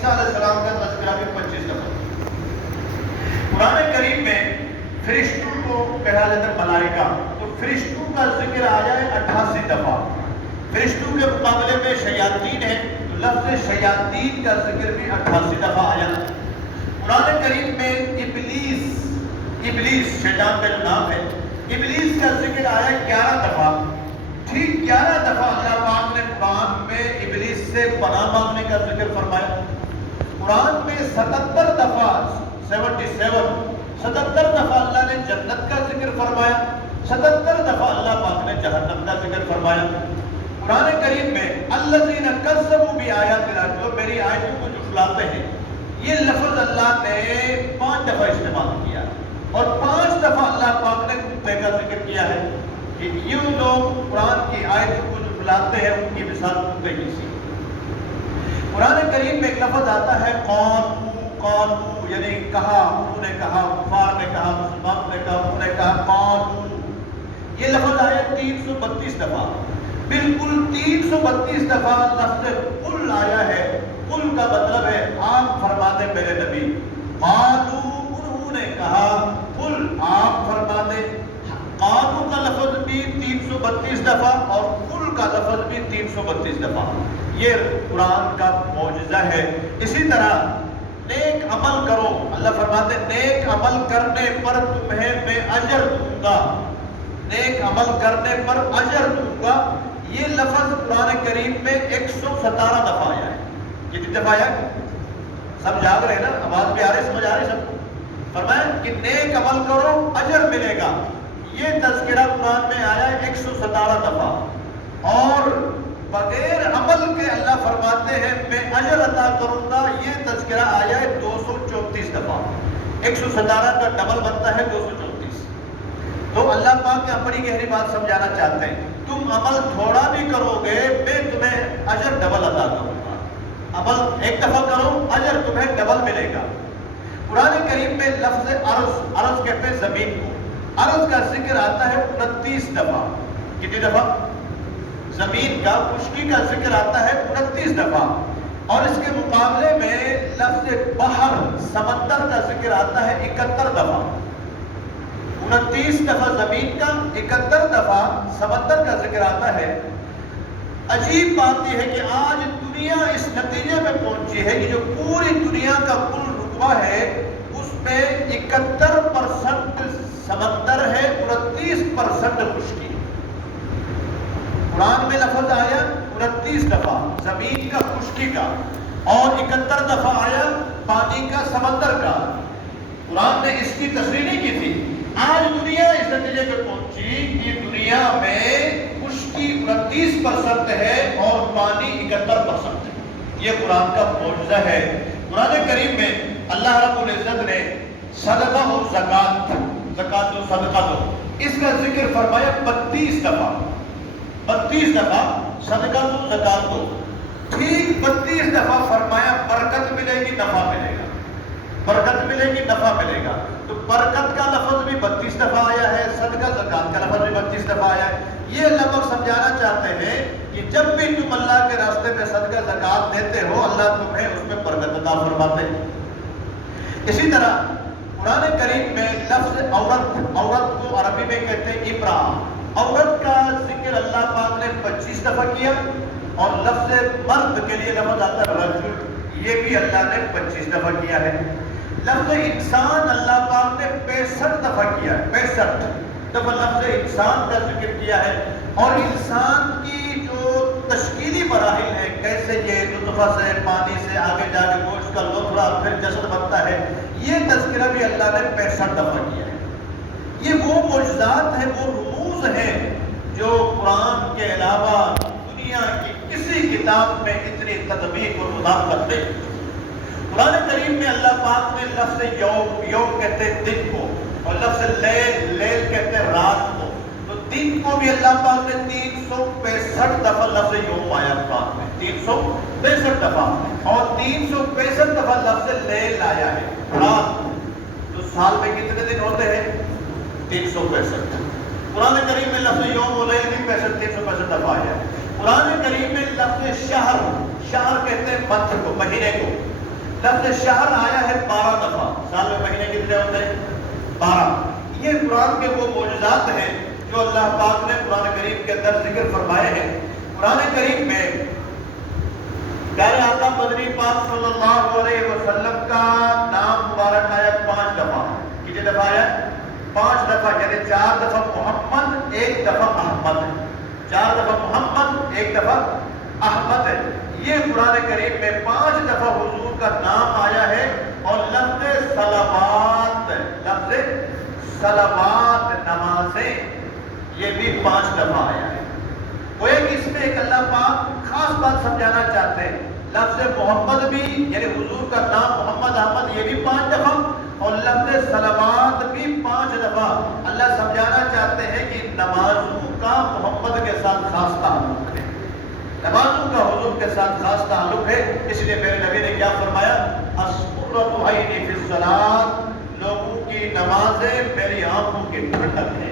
عیسیٰ علیہ السلام کا تذکرہ بھی 25 دفعہ۔ قرآن کریم میں فرشتوں کو کہا جاتا ہے ملائکہ، تو فرشتوں کا ذکر آیا ہے 88 دفعہ۔ فرشتوں کے مقابلے میں شیاطین ہیں، تو لفظ شیاطین کا ذکر بھی 88 دفعہ آیا۔ قرآن کریم میں ابلیس شیطان کا جو نام ہے، ابلیس کا ذکر آیا 11 دفعہ۔ ٹھیک 11 دفعہ اللہ پاک نے قرآن میں ابلیس سے پناہ مانگنے کا ذکر فرمایا۔ قرآن میں 77 دفعہ 77 دفعہ اللہ نے جنت کا ذکر فرمایا، 77 دفعہ اللہ پاک نے جہنم کا ذکر فرمایا۔ قرآن کریم میں الذین کذبوا بآیاتنا، جو میری آیتوں کو جھٹلاتے ہیں، یہ لفظ اللہ نے 5 دفعہ استعمال کیا، اور 5 دفعہ اللہ پاک نے کتے کا ذکر کیا ہے کہ یہ لوگ قرآن کی آیتوں کو جھٹلاتے ہیں، ان کی مثال کتے کی سی۔ قرآن کریم میں ایک لفظ آتا ہے قالوا، یعنی کہا، انہوں نے کہا، کفار نے کہا، مسلمان نے کہا، انہوں نے کہا قالوا۔ یہ لفظ آیا 332 دفعہ، بالکل 332 دفعہ لفظ قل آیا ہے۔ قل کا مطلب ہے آپ فرما دیں میرے نبی، قالوا انہوں نے کہا، قل آپ فرما دیں۔ قالوا کا لفظ بھی 332 دفعہ اور قل کا لفظ بھی 332 دفعہ۔ یہ قرآن کا معجزہ ہے۔ اسی طرح نیک عمل کرو، اللہ فرماتے ہیں نیک عمل کرنے پر تمہیں میں اجر دوں گا، نیک عمل کرنے پر اجر دوں گا۔ یہ لفظ قرآن کریم میں 117 دفعہ آیا ہے۔ کتنی دفعہ آیا؟ سب جاگ رہے ہیں نا؟ آواز بھی آ رہی، سمجھ آ رہی سب کو؟ فرمایا کہ نیک عمل کرو اجر ملے گا۔ یہ تذکرہ قرآن میں آیا ہے 117 دفعہ، اور بغیر عمل کے اللہ فرماتے ہیں میں اجر عطا کروں گا، یہ تذکرہ آیا ہے 234 دفعہ۔ 117 کا ڈبل بنتا ہے 234۔ تو اللہ پاک نے اپنی گہری بات سمجھانا چاہتے ہیں، تم عمل تھوڑا بھی کرو گے میں تمہیں اجر ڈبل عطا کروں گا۔ عمل ایک دفعہ کرو اجر تمہیں ڈبل ملے گا۔ قرآن کریم میں لفظ عرض کہتے ہیں زمین کو، عرض کا ذکر آتا ہے 29 دفعہ۔ کتنی دفعہ؟ زمین کا، خشکی کا ذکر آتا ہے 29 دفعہ، اور اس کے مقابلے میں لفظ بحر، سمندر کا ذکر آتا ہے 71 دفعہ۔ 29 دفعہ زمین کا، 71 دفعہ سمندر کا ذکر آتا ہے۔ عجیب بات یہ ہے کہ آج دنیا اس نتیجے میں پہنچی ہے کہ جو پوری دنیا کا کل رقبہ ہے اس میں 71% سمندر ہے، 29% خشکی۔ قرآن میں لفظ آیا 29 دفعہ زمین کا، خشکی کا، اور 71 دفعہ آیا پانی کا، سمندر کا۔ قرآن نے اس کی تشریح نہیں کی تھی۔ آج دنیا اس نتیجے پہ پہنچی کہ دنیا میں خشکی 29% ہے اور پانی 71% ہے۔ یہ قرآن کا معجزہ ہے۔ قرآن کریم میں اللہ رب العزت نے صدقہ و زکات و صدقہ دو، اس کا ذکر فرمایا 32 دفعہ۔ 32 دفعہ صدقہ دو، زکات دو۔ ٹھیک 32 دفعہ فرمایا برکت ملے گی، نفع ملے گا، برکت ملے گی، نفع ملے گا۔ تو برکت کا لفظ بھی 32 دفعہ آیا ہے، صدقہ زکات کا لفظ بھی 32 دفعہ آیا ہے۔ یہ لفظ سمجھانا چاہتے ہیں کہ جب بھی تم اللہ کے راستے میں صدقہ زکات دیتے ہو اللہ تمہیں اس میں برکت عطا فرماتے ہیں۔ اسی طرح قرآن کریم میں لفظ عورت کو عربی میں کہتے ہیں امرأہ، عورت کا ذکر اللہ پاک نے 25 دفعہ کیا، اور لفظ مرد کے لیے لفظ آتا ہے رجل، یہ بھی اللہ نے 25 دفعہ کیا ہے۔ لفظ انسان اللہ پاک نے 65 دفعہ کیا ہے، 65 دفعہ لفظ انسان کا ذکر کیا ہے۔ اور انسان کی جو تشکیلی مراحل ہیں، کیسے یہ نطفہ سے، پانی سے آگے جا کے گوشت کا لوتھڑا پھر جسد بنتا ہے، یہ تذکرہ بھی اللہ نے 65 دفعہ کیا ہے۔ یہ وہ معجزات ہیں، وہ رموز ہیں جو قرآن کے علاوہ دنیا کی کسی کتاب میں اتنی تطبیق اور مطابقت نہیں۔ قرآن کریم میں اللہ پاک نے لفظ یوم کہتے ہیں دن کو، اور لفظ لیل کہتے ہیں رات کو۔ تو دن کو بھی اللہ پاک نے 365 دفعہ لفظ یوم آیا قرآن میں، 365 دفعہ، اور 365 دفعہ لفظ لیل آیا ہے، رات۔ تو سال میں کتنے دن ہوتے ہیں؟ 365۔ قرآن کریم میں لفظ یوم و لیل بھی 365 دفعہ آیا ہے۔ قرآن کریم میں لفظ شہر کہتے ہیں منتھ کو، مہینے کو، لفظ شہر آیا ہے 12 دفعہ. سال میں مہینے کتنے ہوتے ہیں؟ 12. یہ قرآن کے وہ معجزات ہیں جو اللہ پاک نے قرآن کریم کے اندر ذکر فرمائے ہیں. قرآن کریم میں پیارے آقا مدنی پاک صلی اللہ علیہ وسلم کا نام مبارک آیا 5 دفعہ. کتنی دفعہ آیا؟ 5 دفعہ. یعنی 4 دفعہ محمد، 1 دفعہ احمد. 4 دفعہ محمد، 1 دفعہ احمد ہے. یہ قرآن کریم میں 5 دفعہ حضور کا نام آیا ہے. اور لفظ صلوات، لفظ صلوات نمازیں، یہ بھی 5 دفعہ آیا ہے. وہ ایک اس میں ایک اللہ پاک خاص بات سمجھانا چاہتے ہیں. لفظ محمد بھی یعنی حضور کا نام محمد احمد یہ بھی 5 دفعہ اور لفظ صلوات بھی 5 دفعہ. اللہ سمجھانا چاہتے ہیں کہ نمازوں کا محمد کے ساتھ خاص تعلق ہے، نمازوں کا حضور کے ساتھ خاص تعلق ہے. اس لیے میرے نبی نے کیا فرمایا؟ السرۃ عینی فی الصلاۃ، لوگوں کی نمازیں میری آنکھوں کی ٹھنڈک ہے.